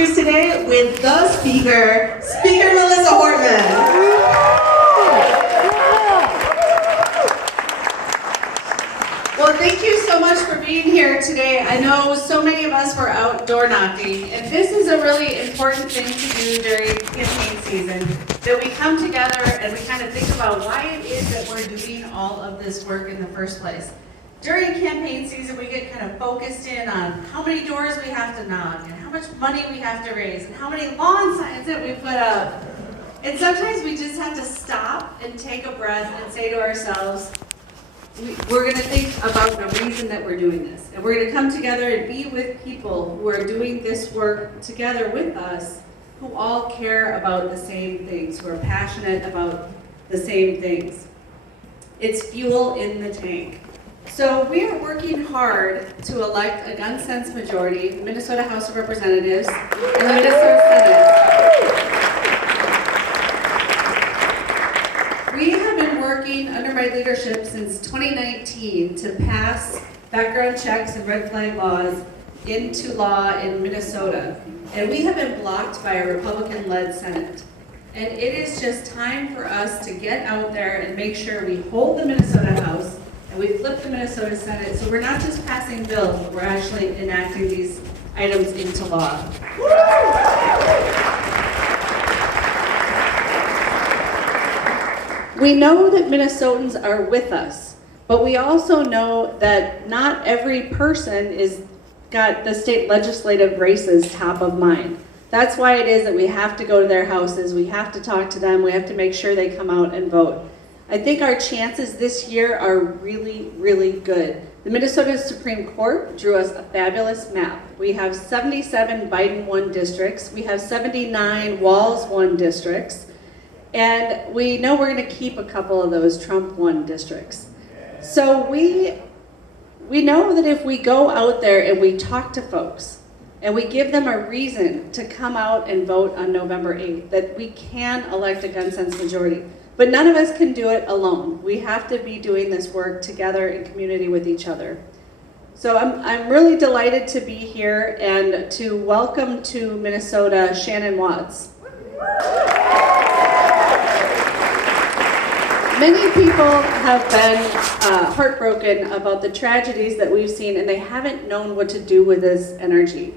speakers today with the speaker, Speaker Melissa Hortman. Well, thank you so much for being here today. I know so many of us were outdoor knocking, and this is a really important thing to do during campaign season, that we come together and we kind of think about why it is that we're doing all of this work in the first place. During campaign season, we get kind of focused in on how many doors we have to knock, and how much money we have to raise, and how many lawn signs that we put up. And sometimes we just have to stop and take a breath and say to ourselves, we're going to think about the reason that we're doing this. And we're going to come together and be with people who are doing this work together with us, who all care about the same things, who are passionate about the same things. It's fuel in the tank. So we are working hard to elect a gun sense majority, the Minnesota House of Representatives, and the Minnesota Senate. We have been working under my leadership since 2019 to pass background checks and red flag laws into law in Minnesota. And we have been blocked by a Republican-led Senate. And it is just time for us to get out there and make sure we hold the Minnesota House and we flip the Minnesota Senate. So we're not just passing bills, but we're actually enacting these items into law. We know that Minnesotans are with us, but we also know that not every person is got the state legislative races top of mind. That's why it is that we have to go to their houses, we have to talk to them, we have to make sure they come out and vote. I think our chances this year are really, really good. The Minnesota Supreme Court drew us a fabulous map. We have 77 Biden won districts, we have 79 Walz won districts, and we know we're going to keep a couple of those Trump won districts. So we know that if we go out there and we talk to folks and we give them a reason to come out and vote on November 8th, that we can elect a gun sense majority. But none of us can do it alone. We have to be doing this work together in community with each other. So I'm really delighted to be here and to welcome to Minnesota Shannon Watts. Many people have been heartbroken about the tragedies that we've seen, and they haven't known what to do with this energy.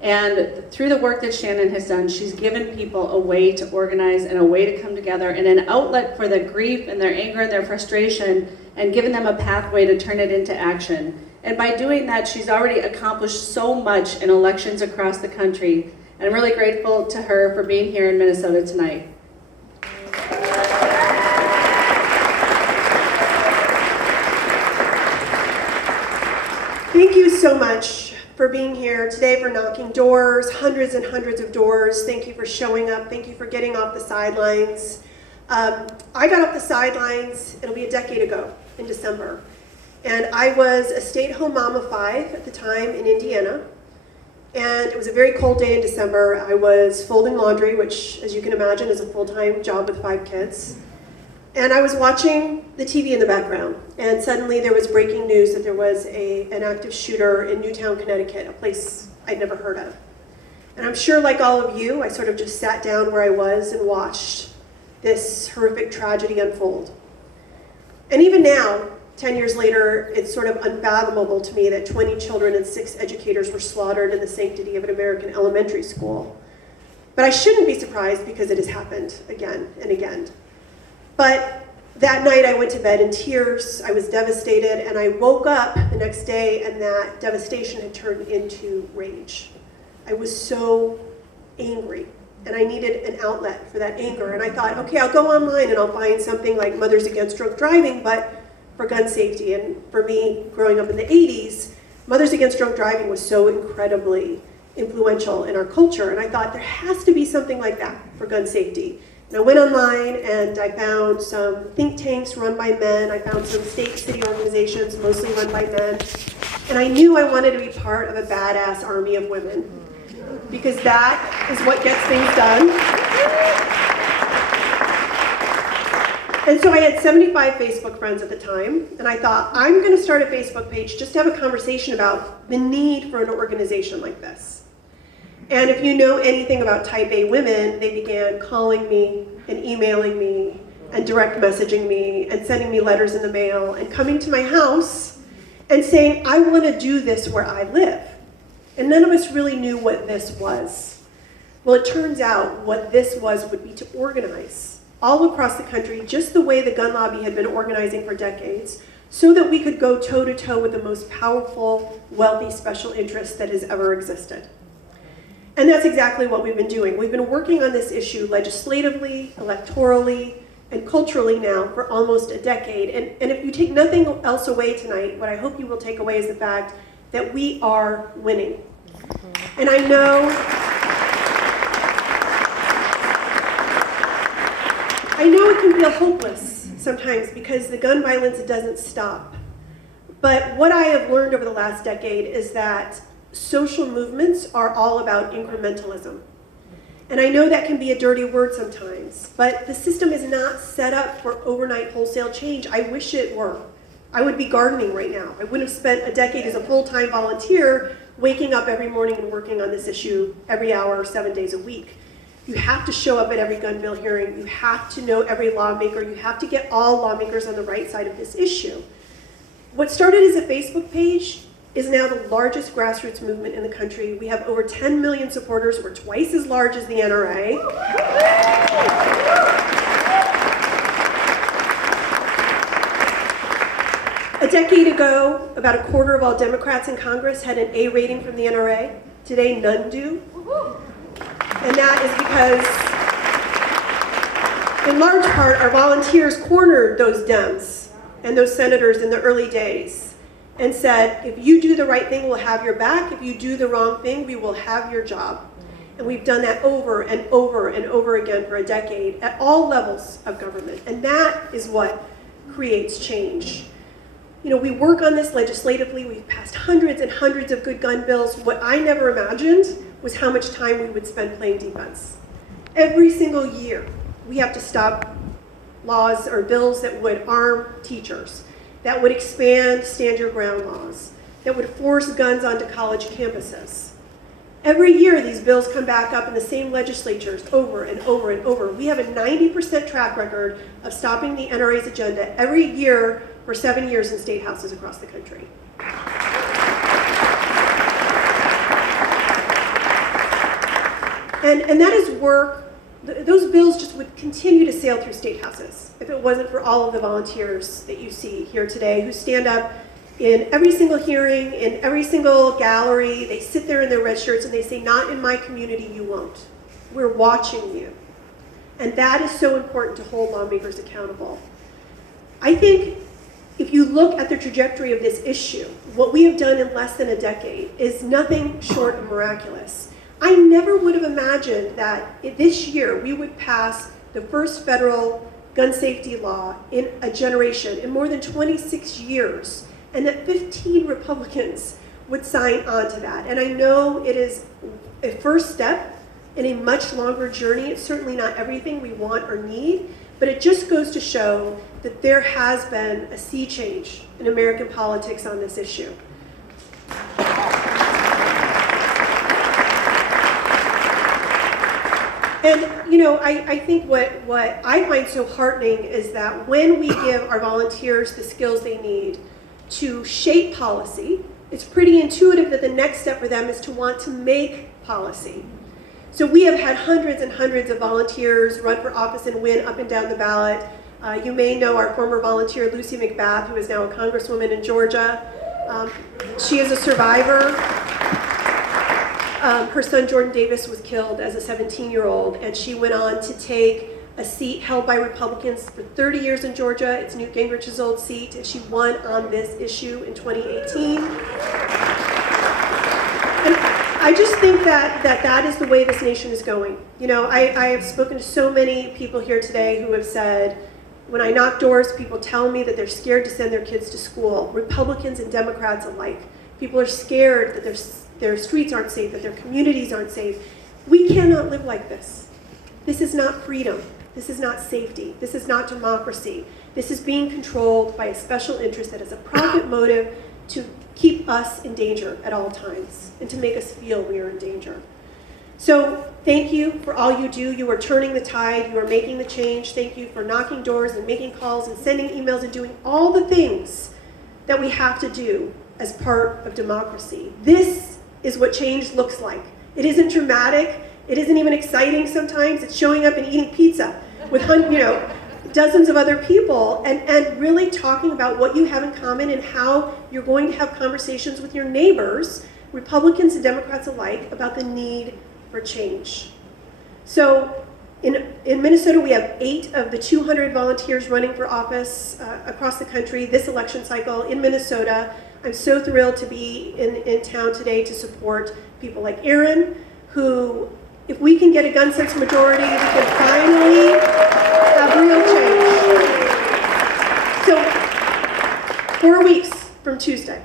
And through the work that Shannon has done, she's given people a way to organize and a way to come together and an outlet for their grief and their anger and their frustration, and given them a pathway to turn it into action. And by doing that, she's already accomplished so much in elections across the country. And I'm really grateful to her for being here in Minnesota tonight. Thank you so much for being here today, for knocking doors, hundreds and hundreds of doors. Thank you for showing up. Thank you for getting off the sidelines. I got off the sidelines, it'll be a decade ago in December. And I was a stay-at-home mom of 5 at the time in Indiana. And it was a very cold day in December. I was folding laundry, which, as you can imagine, is a full-time job with 5 kids. And I was watching the TV in the background, and suddenly there was breaking news that there was an active shooter in Newtown, Connecticut, a place I'd never heard of. And I'm sure, like all of you, I sort of just sat down where I was and watched this horrific tragedy unfold. And even now, 10 years later, it's sort of unfathomable to me that 20 children and 6 educators were slaughtered in the sanctity of an American elementary school. But I shouldn't be surprised because it has happened again and again. But that night I went to bed in tears, I was devastated, and I woke up the next day and that devastation had turned into rage. I was so angry, and I needed an outlet for that anger. And I thought, okay, I'll go online and I'll find something like Mothers Against Drunk Driving, but for gun safety. And for me, growing up in the 80s, Mothers Against Drunk Driving was so incredibly influential in our culture, and I thought there has to be something like that for gun safety. And I went online and I found some think tanks run by men. I found some state city organizations mostly run by men. And I knew I wanted to be part of a badass army of women, because that is what gets things done. And so I had 75 Facebook friends at the time, and I thought, I'm going to start a Facebook page just to have a conversation about the need for an organization like this. And if you know anything about type A women, they began calling me and emailing me and direct messaging me and sending me letters in the mail and coming to my house and saying, I want to do this where I live. And none of us really knew what this was. Well, it turns out what this was would be to organize all across the country, just the way the gun lobby had been organizing for decades, so that we could go toe-to-toe with the most powerful, wealthy special interest that has ever existed. And that's exactly what we've been doing. We've been working on this issue legislatively, electorally, and culturally now for almost a decade. And if you take nothing else away tonight, what I hope you will take away is the fact that we are winning. And I know it can feel hopeless sometimes because the gun violence doesn't stop. But what I have learned over the last decade is that social movements are all about incrementalism. And I know that can be a dirty word sometimes, but the system is not set up for overnight wholesale change. I wish it were. I would be gardening right now. I wouldn't have spent a decade as a full-time volunteer waking up every morning and working on this issue every hour, 7 days a week. You have to show up at every gun bill hearing. You have to know every lawmaker. You have to get all lawmakers on the right side of this issue. What started as a Facebook page is now the largest grassroots movement in the country. We have over 10 million supporters. We're twice as large as the NRA. A decade ago, about a quarter of all Democrats in Congress had an A rating from the NRA. Today, none do. And that is because, in large part, our volunteers cornered those Dems and those senators in the early days and said, if you do the right thing, we'll have your back. If you do the wrong thing, we will have your job. And we've done that over and over and over again for a decade at all levels of government. And that is what creates change. You know, we work on this legislatively. We've passed hundreds and hundreds of good gun bills. What I never imagined was how much time we would spend playing defense. Every single year, we have to stop laws or bills that would arm teachers, that would expand stand your ground laws, that would force guns onto college campuses. Every year, these bills come back up in the same legislatures over and over and over. We have a 90% track record of stopping the NRA's agenda every year for 7 years in state houses across the country. And that is work. Those bills just would continue to sail through state houses if it wasn't for all of the volunteers that you see here today who stand up in every single hearing, in every single gallery. They sit there in their red shirts and they say, not in my community, you won't. We're watching you. And that is so important to hold lawmakers accountable. I think if you look at the trajectory of this issue, what we have done in less than a decade is nothing short of miraculous. I never would have imagined that this year we would pass the first federal gun safety law in a generation, in more than 26 years, and that 15 Republicans would sign on to that. And I know it is a first step in a much longer journey. It's certainly not everything we want or need, but it just goes to show that there has been a sea change in American politics on this issue. And, you know, I think what I find so heartening is that when we give our volunteers the skills they need to shape policy, it's pretty intuitive that the next step for them is to want to make policy. So we have had hundreds and hundreds of volunteers run for office and win up and down the ballot. You may know our former volunteer, Lucy McBath, who is now a congresswoman in Georgia. She is a survivor. Her son, Jordan Davis, was killed as a 17-year-old, and she went on to take a seat held by Republicans for 30 years in Georgia. It's Newt Gingrich's old seat, and she won on this issue in 2018. And I just think that is the way this nation is going. You know, I have spoken to so many people here today who have said, when I knock doors, people tell me that they're scared to send their kids to school, Republicans and Democrats alike. People are scared that their streets aren't safe, that their communities aren't safe. We cannot live like this. This is not freedom. This is not safety. This is not democracy. This is being controlled by a special interest that has a profit motive to keep us in danger at all times and to make us feel we are in danger. So thank you for all you do. You are turning the tide. You are making the change. Thank you for knocking doors and making calls and sending emails and doing all the things that we have to do as part of democracy. This is what change looks like. It isn't dramatic. It isn't even exciting sometimes. It's showing up and eating pizza with dozens of other people and really talking about what you have in common and how you're going to have conversations with your neighbors, Republicans and Democrats alike, about the need for change. So in Minnesota, we have 8 of the 200 volunteers running for office across the country this election cycle in Minnesota. I'm so thrilled to be in town today to support people like Erin, who, if we can get a gun sense majority, we can finally have real change. So 4 weeks from Tuesday,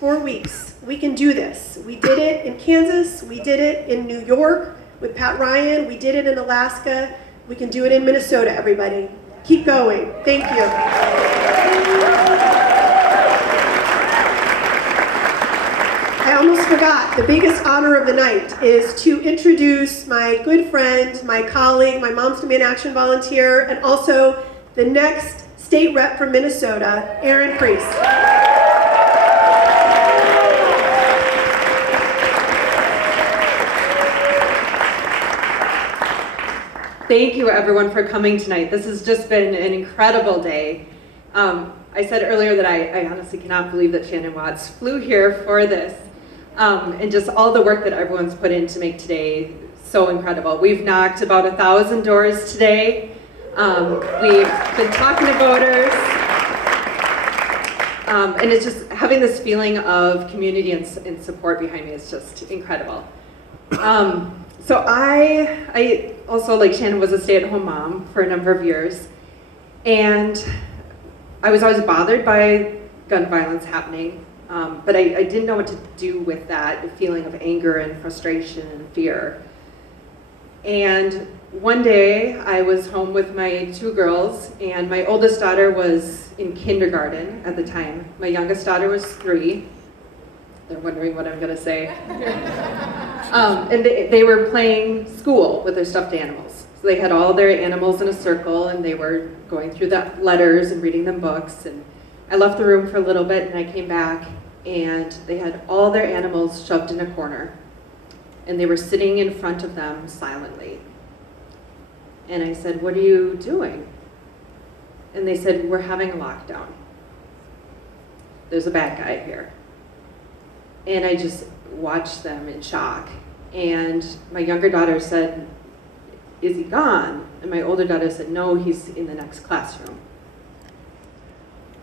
4 weeks, we can do this. We did it in Kansas, we did it in New York with Pat Ryan, we did it in Alaska, we can do it in Minnesota, everybody. Keep going. Thank you. I almost forgot, the biggest honor of the night is to introduce my good friend, my colleague, my Moms Demand Action volunteer, and also the next state rep from Minnesota, Erin. Thank you everyone for coming tonight. This has just been an incredible day. I said earlier that I honestly cannot believe that Shannon Watts flew here for this. And just all the work that everyone's put in to make today so incredible. We've knocked about 1,000 doors today. We've been talking to voters. And it's just having this feeling of community and support behind me is just incredible. So I also, like Shannon, was a stay-at-home mom for a number of years. And I was always bothered by gun violence happening. But I didn't know what to do with that feeling of anger and frustration and fear. And one day I was home with my 2 girls, and my oldest daughter was in kindergarten at the time. My youngest daughter was 3. They're wondering what I'm gonna say. And they were playing school with their stuffed animals. So they had all their animals in a circle, and they were going through the letters and reading them books. And I left the room for a little bit, and I came back, and they had all their animals shoved in a corner, and they were sitting in front of them silently. And I said, "What are you doing?" And they said, "We're having a lockdown. There's a bad guy here." And I just watched them in shock. And my younger daughter said, "Is he gone?" And my older daughter said, "No, he's in the next classroom."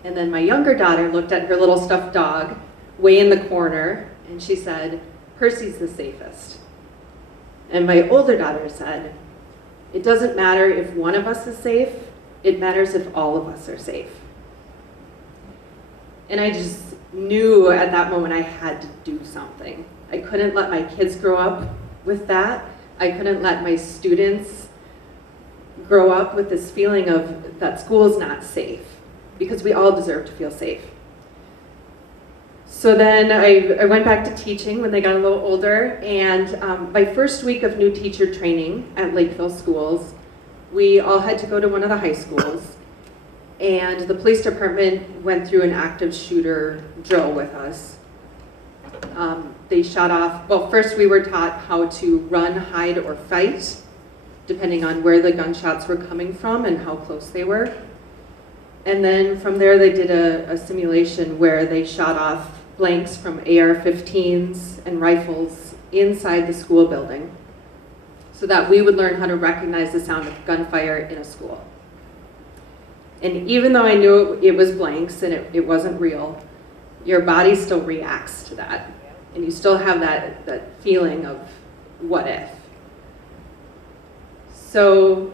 And then my younger daughter looked at her little stuffed dog way in the corner, and she said, "Percy's the safest." And my older daughter said, "It doesn't matter if one of us is safe, it matters if all of us are safe." And I just knew at that moment I had to do something. I couldn't let my kids grow up with that. I couldn't let my students grow up with this feeling of that school's not safe, because we all deserve to feel safe. So then I went back to teaching when they got a little older, and my first week of new teacher training at Lakeville schools, we all had to go to one of the high schools, and the police department went through an active shooter drill with us. They shot off, well, first we were taught how to run, hide, or fight, depending on where the gunshots were coming from and how close they were. And then from there they did a simulation where they shot off blanks from AR-15s and rifles inside the school building so that we would learn how to recognize the sound of gunfire in a school. And even though I knew it was blanks and it wasn't real, your body still reacts to that. And you still have that feeling of what if. So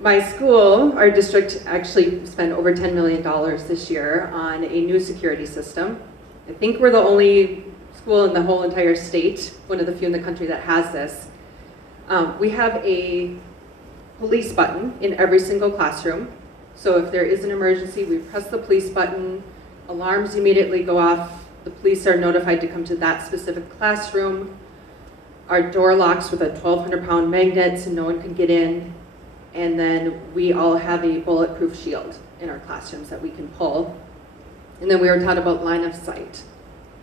my school, our district, actually spent over $10 million this year on a new security system. I think we're the only school in the whole entire state, one of the few in the country that has this. We have a police button in every single classroom. So if there is an emergency, we press the police button, alarms immediately go off, the police are notified to come to that specific classroom. our door locks with a 1,200-pound magnet so no one can get in, and then we all have a bulletproof shield in our classrooms that we can pull. And then we were taught about line of sight,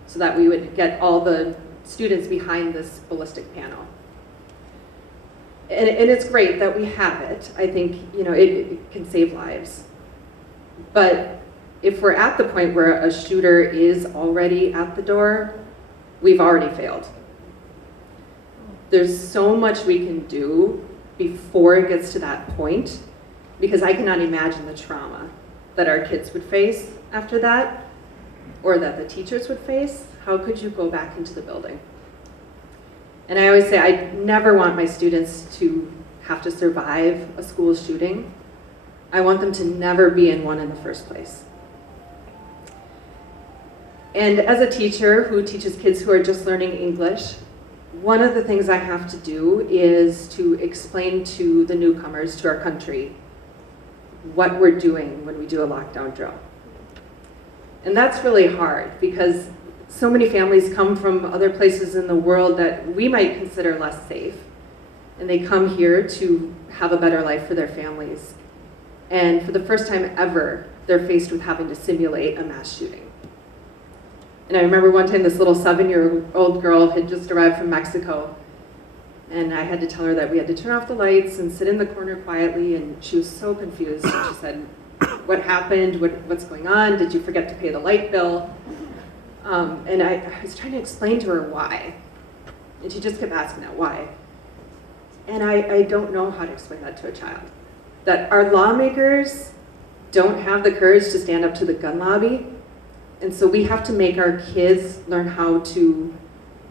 so that we would get all the students behind this ballistic panel. And it's great that we have it. I think, it can save lives. But if we're at the point where a shooter is already at the door, we've already failed. There's so much we can do before it gets to that point, because I cannot imagine the trauma that our kids would face after that, or that the teachers would face. How could you go back into the building? And I always say I never want my students to have to survive a school shooting. I want them to never be in one in the first place. And as a teacher who teaches kids who are just learning English, one of the things I have to do is to explain to the newcomers to our country what we're doing when we do a lockdown drill. And that's really hard, because so many families come from other places in the world that we might consider less safe, and they come here to have a better life for their families. And for the first time ever, they're faced with having to simulate a mass shooting. And I remember one time this little 7-year-old girl had just arrived from Mexico, and I had to tell her that we had to turn off the lights and sit in the corner quietly, and she was so confused. And she said, "What happened? What's going on? Did you forget to pay the light bill?" And I was trying to explain to her why. And she just kept asking that, why? And I don't know how to explain that to a child. That our lawmakers don't have the courage to stand up to the gun lobby. And so we have to make our kids learn how to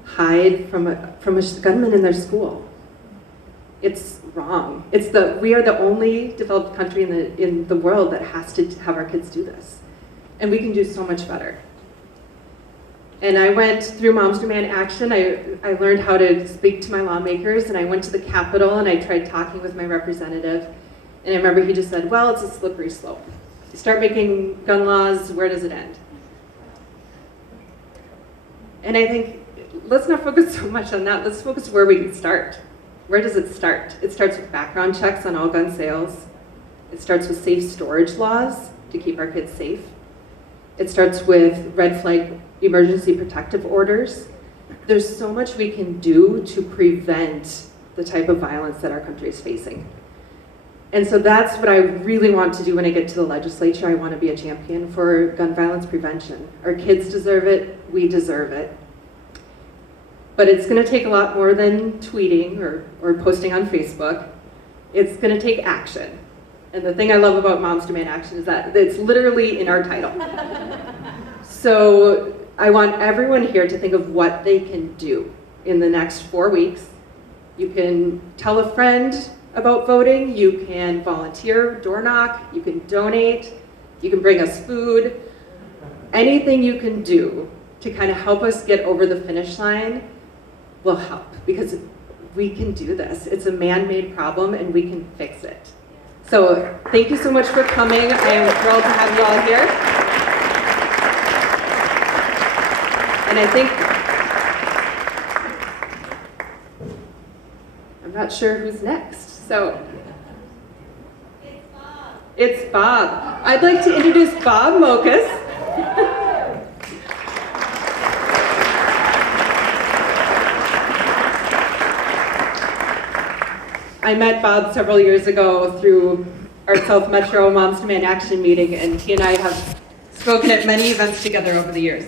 hide from a gunman in their school. It's wrong. We are the only developed country in the world that has to have our kids do this. And we can do so much better. And I went through Moms Demand Action. I learned how to speak to my lawmakers, and I went to the Capitol and I tried talking with my representative. And I remember he just said, "Well, it's a slippery slope. You start making gun laws, where does it end?" And I think, let's not focus so much on that. Let's focus where we can start. Where does it start? It starts with background checks on all gun sales. It starts with safe storage laws to keep our kids safe. It starts with red flag emergency protective orders. There's so much we can do to prevent the type of violence that our country is facing. And so that's what I really want to do when I get to the legislature. I want to be a champion for gun violence prevention. Our kids deserve it, we deserve it. But it's going to take a lot more than tweeting or posting on Facebook. It's going to take action. And the thing I love about Moms Demand Action is that it's literally in our title. So I want everyone here to think of what they can do in the next 4 weeks. You can tell a friend about voting, you can volunteer, door knock, you can donate, you can bring us food. Anything you can do to kind of help us get over the finish line will help, because we can do this. It's a man-made problem and we can fix it. So thank you so much for coming. I am thrilled to have you all here. And I think, I'm not sure who's next. So it's Bob. I'd like to introduce Bob Mokas. I met Bob several years ago through our South Metro Moms Demand Action meeting, and he and I have spoken at many events together over the years.